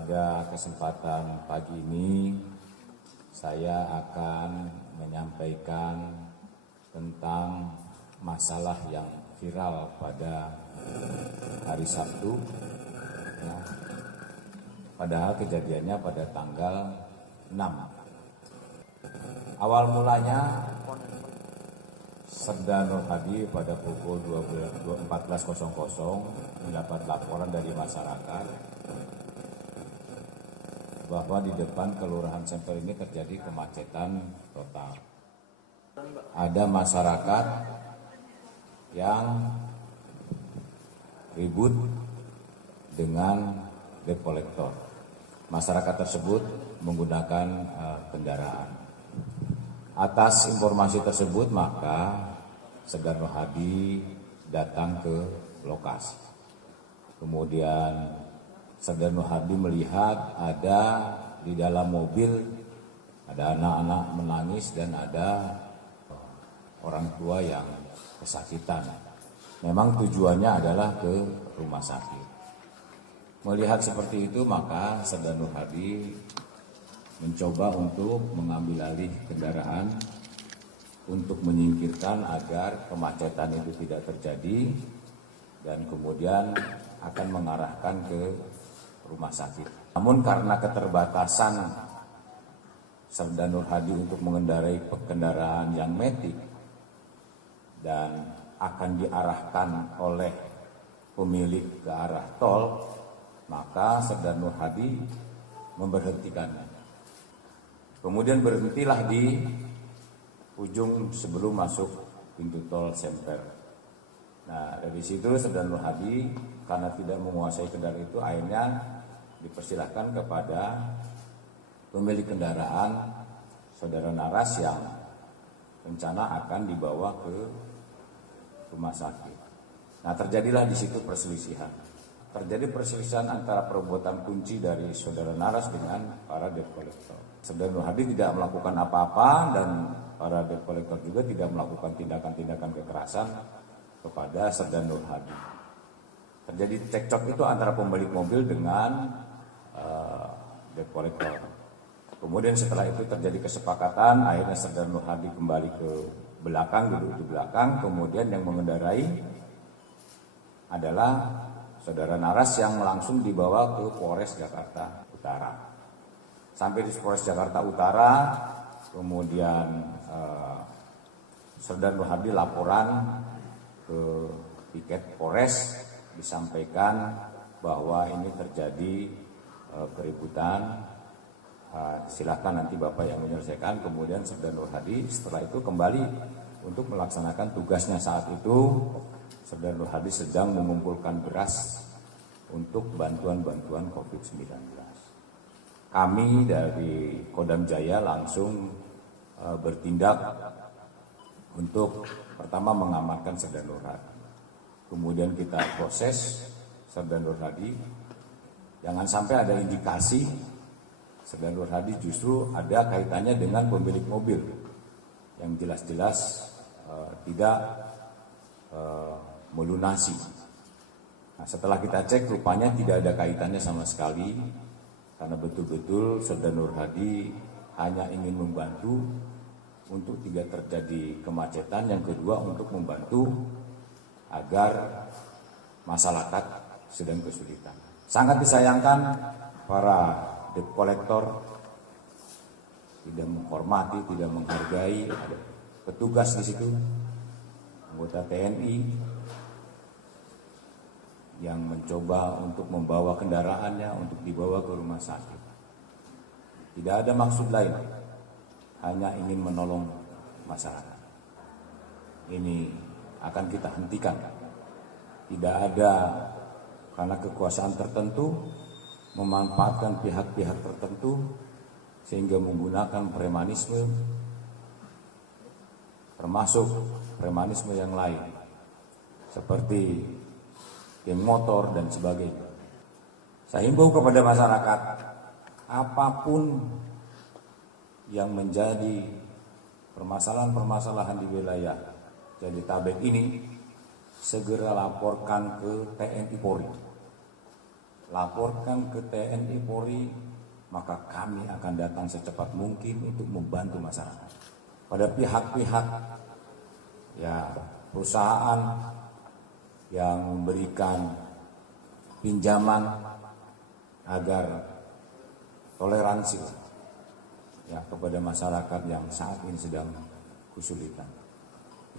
Pada kesempatan pagi ini saya akan menyampaikan tentang masalah yang viral pada hari Sabtu, ya. Padahal kejadiannya pada tanggal 6. Awal mulanya Serda Nur Hadi pada pukul 14.00 mendapat laporan dari masyarakat bahwa di depan Kelurahan Sempel ini terjadi kemacetan total. Ada masyarakat yang ribut dengan debt collector. Masyarakat tersebut menggunakan kendaraan. Atas informasi tersebut maka Serda Nur Hadi datang ke lokasi. Kemudian Serda Nur Hadi melihat ada di dalam mobil ada anak-anak menangis dan ada orang tua yang kesakitan. Memang tujuannya adalah ke rumah sakit. Melihat seperti itu maka Serda Nur Hadi mencoba untuk mengambil alih kendaraan untuk menyingkirkan agar kemacetan itu tidak terjadi dan kemudian akan mengarahkan ke rumah sakit. Namun karena keterbatasan Serda Nur Hadi untuk mengendarai kendaraan yang metik dan akan diarahkan oleh pemilik ke arah tol, maka Serda Nur Hadi memberhentikannya. Kemudian berhentilah di ujung sebelum masuk pintu tol Sempel. Nah, dari situ Serda Nur Hadi karena tidak menguasai kendaraan itu akhirnya dipersilahkan kepada pemilik kendaraan Saudara Naras yang rencana akan dibawa ke rumah sakit. Nah, terjadilah di situ perselisihan. Terjadi perselisihan antara perbuatan kunci dari Saudara Naras dengan para debt collector. Serda Nur Hadi tidak melakukan apa-apa dan para debt collector juga tidak melakukan tindakan-tindakan kekerasan kepada Serda Nur Hadi. Terjadi cekcok itu antara pemilik mobil dengan debt collector. Kemudian setelah itu terjadi kesepakatan, akhirnya Serda Nur Hadi kembali ke belakang, duduk di belakang. Kemudian yang mengendarai adalah Saudara Naras yang langsung dibawa ke Polres Jakarta Utara. Sampai di Polres Jakarta Utara, kemudian Serda Nur Hadi laporan ke Piket Polres, disampaikan bahwa ini terjadi keributan. Silakan nanti Bapak yang menyelesaikan. Kemudian Serda Nur Hadi setelah itu kembali untuk melaksanakan tugasnya. Saat itu Serda Nur Hadi sedang mengumpulkan beras untuk bantuan-bantuan COVID-19. Kami dari Kodam Jaya langsung bertindak untuk pertama mengamankan Serda Nur Hadi. Kemudian kita proses Serda Nur Hadi. Jangan sampai ada indikasi Serda Nur Hadi justru ada kaitannya dengan pemilik mobil yang jelas-jelas tidak melunasi. Nah, setelah kita cek rupanya tidak ada kaitannya sama sekali. Karena betul-betul Serda Nur Hadi hanya ingin membantu untuk tidak terjadi kemacetan. Yang kedua untuk membantu agar masyarakat sedang kesulitan. Sangat disayangkan para debt collector tidak menghormati, tidak menghargai. Ada petugas di situ, anggota TNI yang mencoba untuk membawa kendaraannya untuk dibawa ke rumah sakit. Tidak ada maksud lain, hanya ingin menolong masyarakat. Ini akan kita hentikan. Tidak ada karena kekuasaan tertentu memanfaatkan pihak-pihak tertentu sehingga menggunakan premanisme, termasuk premanisme yang lain seperti geng motor dan sebagainya. Saya himbau kepada masyarakat, apapun yang menjadi permasalahan-permasalahan di wilayah Jabodetabek ini segera laporkan ke TNI Polri. laporkan ke TNI Polri, maka kami akan datang secepat mungkin untuk membantu masyarakat. Pada pihak-pihak ya perusahaan yang memberikan pinjaman agar toleransi ya kepada masyarakat yang saat ini sedang kesulitan.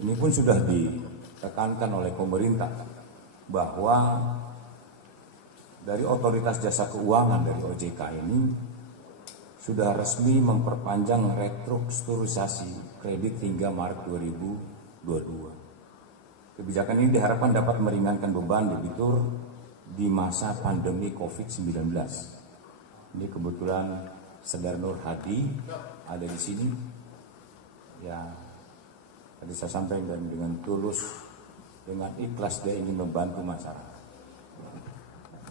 Ini pun sudah ditekankan oleh pemerintah bahwa dari Otoritas Jasa Keuangan dari OJK ini sudah resmi memperpanjang restrukturisasi kredit hingga Maret 2022. Kebijakan ini diharapkan dapat meringankan beban debitur di masa pandemi COVID-19. Ini kebetulan Saudara Nur Hadi ada di sini. Ya, tadi saya sampaikan dengan tulus, dengan ikhlas dia ingin membantu masyarakat.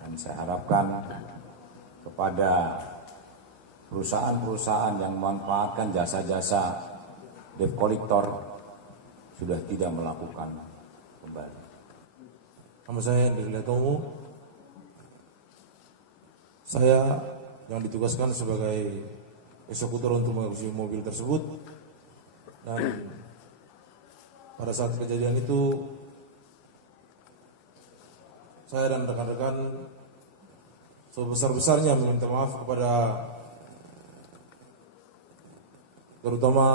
Dan saya harapkan kepada perusahaan-perusahaan yang memanfaatkan jasa-jasa debt collector sudah tidak melakukan kembali. Nama saya Hendrik Letomo. Saya yang ditugaskan sebagai eksekutor untuk mengeksekusi mobil tersebut, dan pada saat kejadian itu saya dan rekan-rekan sebesar-besarnya meminta maaf kepada terutama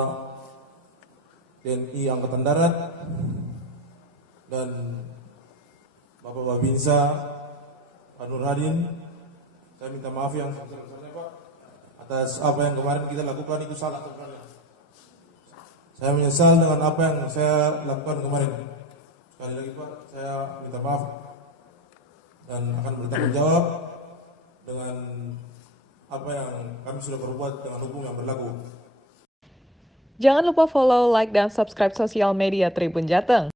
TNI Angkatan Darat dan Bapak Babinsa Pak Nur Hadin. Saya minta maaf yang sebesar-besarnya Pak atas apa yang kemarin kita lakukan, itu salah sebenarnya. Saya menyesal dengan apa yang saya lakukan kemarin. Sekali lagi Pak, saya minta maaf dan akan bertanggung jawab dengan apa yang kami sudah berbuat dengan hukum yang berlaku. Jangan lupa follow, like, dan subscribe sosial media Tribun Jateng.